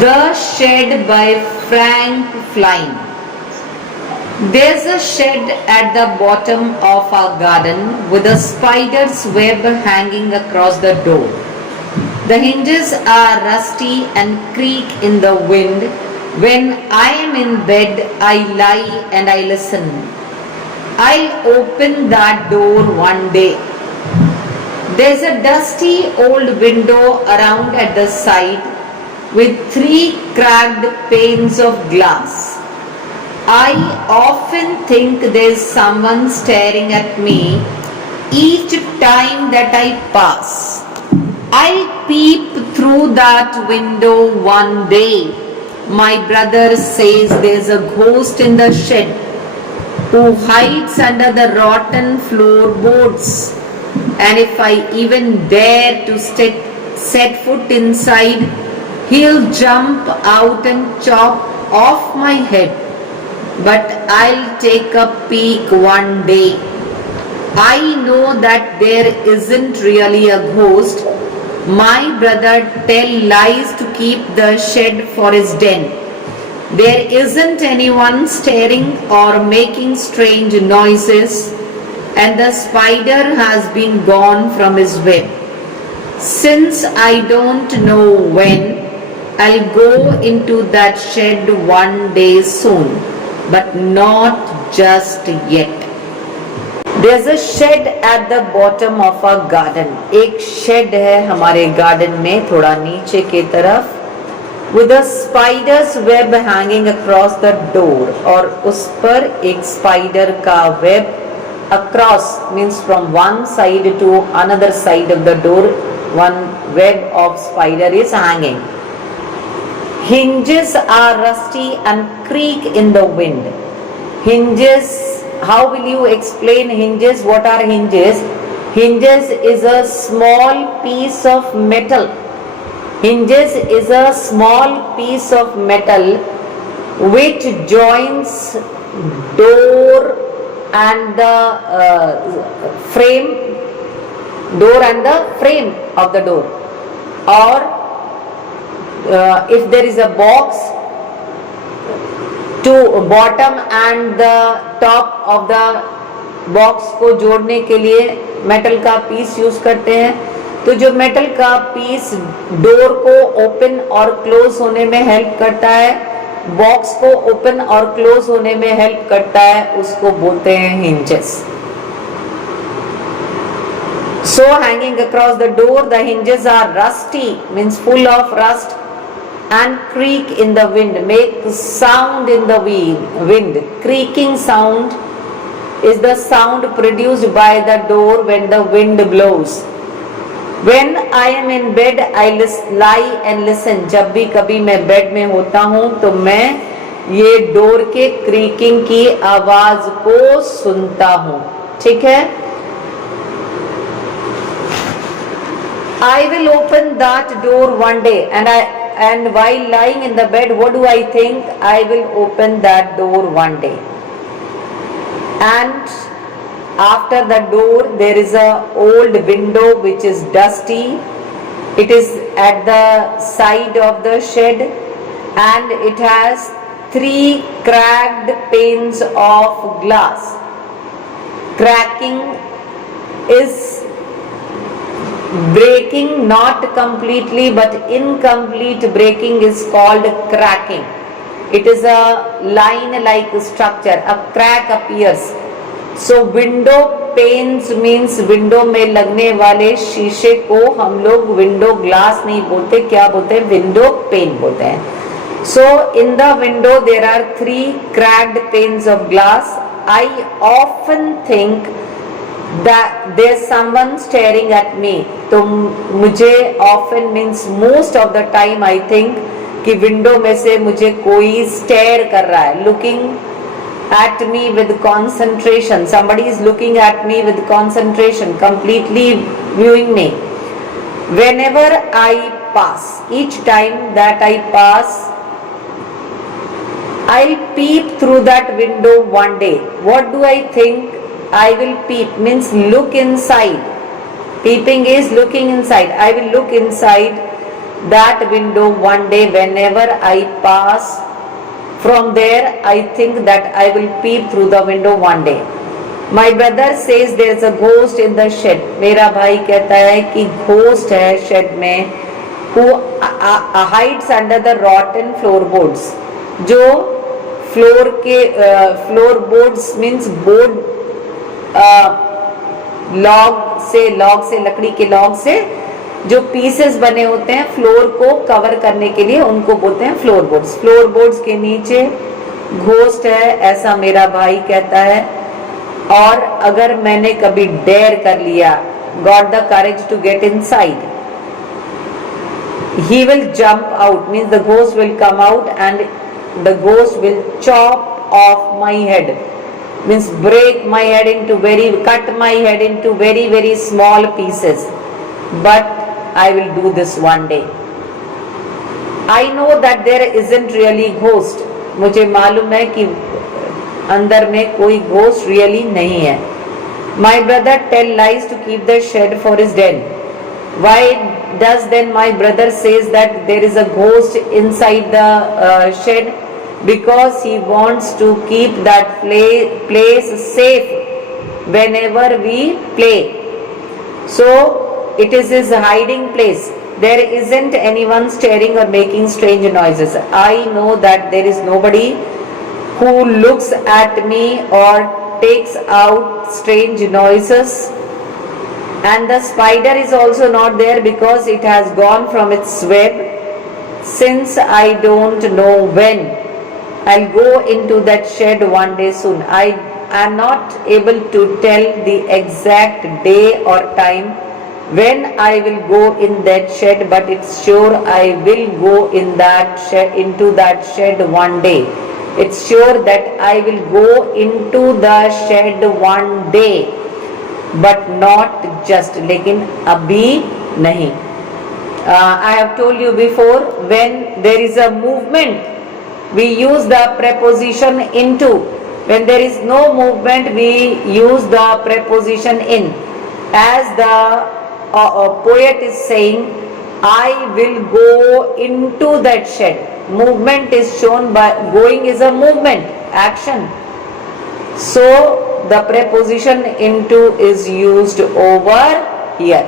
The Shed by Frank Flynn. There's a shed at the bottom of our garden with a spider's web hanging across the door. The hinges are rusty and creak in the wind. When I am in bed, I lie and I listen. I'll open that door one day. There's a dusty old window around at the side with 3 cracked panes of glass. I often think there's someone staring at me each time that I pass. I'll peep through that window one day. My brother says there's a ghost in the shed who hides under the rotten floorboards. And if I even dare to set foot inside, he'll jump out and chop off my head. But I'll take a peek one day. I know that there isn't really a ghost. My brother tells lies to keep the shed for his den. There isn't anyone staring or making strange noises, and the spider has been gone from his web. Since I don't know when, I'll go into that shed one day soon, but not just yet. There's a shed at the bottom of our garden. एक shed है हमारे garden में थोड़ा नीचे की तरफ, with a spider's web hanging across the door. और उस पर एक spider का web across means from one side to another side of the door, one web of spider is hanging. Hinges are rusty and creak in the wind. Hinges, how will you explain hinges? What are hinges? Hinges is a small piece of metal. Hinges is a small piece of metal which joins door and the frame of the door. Or if there is a box, to bottom and the top of the box को जोड़ने के लिए metal का piece use करते हैं. तो जो metal का पीस डोर को ओपन और क्लोज होने में हेल्प करता है, बॉक्स को ओपन और क्लोज होने में हेल्प करता है, उसको बोलते हैं hinges. So hanging across the door, the hinges are rusty, means full of rust, and creak in the wind, make sound in the wind. Creaking sound is the sound produced by the door when the wind blows. When I am in bed, I lie and listen. जब भी कभी मैं bed में होता हूँ तो मैं ये डोर के क्रीकिंग की आवाज को सुनता हूँ. ठीक है? I will open that door one day, and while lying in the bed, what do I think? I will open that door one day. And after the door, there is a old window which is dusty. It is at the side of the shed, and it has 3 cracked panes of glass. Cracking is breaking, not completely but incomplete breaking is called cracking. It is a line like structure. A crack appears. So window panes means window में लगने वाले शीशे को हम लोग window glass नहीं बोलते, क्या बोलते हैं? window pane बोलते हैं. So in the window there are 3 cracked panes of glass. I often think that there's someone staring at me. तो मुझे often means most of the time I think कि विंडो में से मुझे कोई स्टेयर कर रहा है, looking at me with concentration. Somebody is looking at me with concentration, completely viewing me. Whenever I pass, each time that I pass, I'll peep through that window one day. What do I think? I will peep means look inside. Peeping is looking inside. I will look inside that window one day. Whenever I pass from there, I think that I will peep through the window one day. My brother says there is a ghost in the shed. मेरा भाई कहता है कि ghost है shed में, who hides under the rotten floorboards. जो floor के floor boards means board log से लकड़ी के लॉग से जो पीसेस बने होते हैं फ्लोर को कवर करने के लिए, उनको बोलते हैं फ्लोर बोर्ड्स. फ्लोर बोर्ड्स के नीचे घोस्ट है, ऐसा मेरा भाई कहता है. और अगर मैंने कभी डेयर कर लिया, got the courage to get inside, he will jump out, means the ghost will come out and the ghost will chop off my head, means break my head into cut my head into very small pieces. But I will do this one day. I know that there isn't really ghost. मुझे मालूम है कि अंदर में कोई ghost really नहीं है. My brother tell lies to keep the shed for his den. Why does then my brother says that there is a ghost inside the shed? Because he wants to keep that place safe whenever we play. So it is his hiding place. There isn't anyone staring or making strange noises. I know that there is nobody who looks at me or takes out strange noises. And the spider is also not there because it has gone from its web. Since I don't know when I'll go into that shed one day soon. I am not able to tell the exact day or time when I will go in that shed, but it's sure I will go in that shed, into that shed one day. It's sure that I will go into the shed one day, but not just, लेकिन अभी नहीं. I have told you before, when there is a movement, we use the preposition into. When there is no movement, we use the preposition in. As the poet is saying, I will go into that shed. Movement is shown by going is a movement, action. So the preposition into is used over here.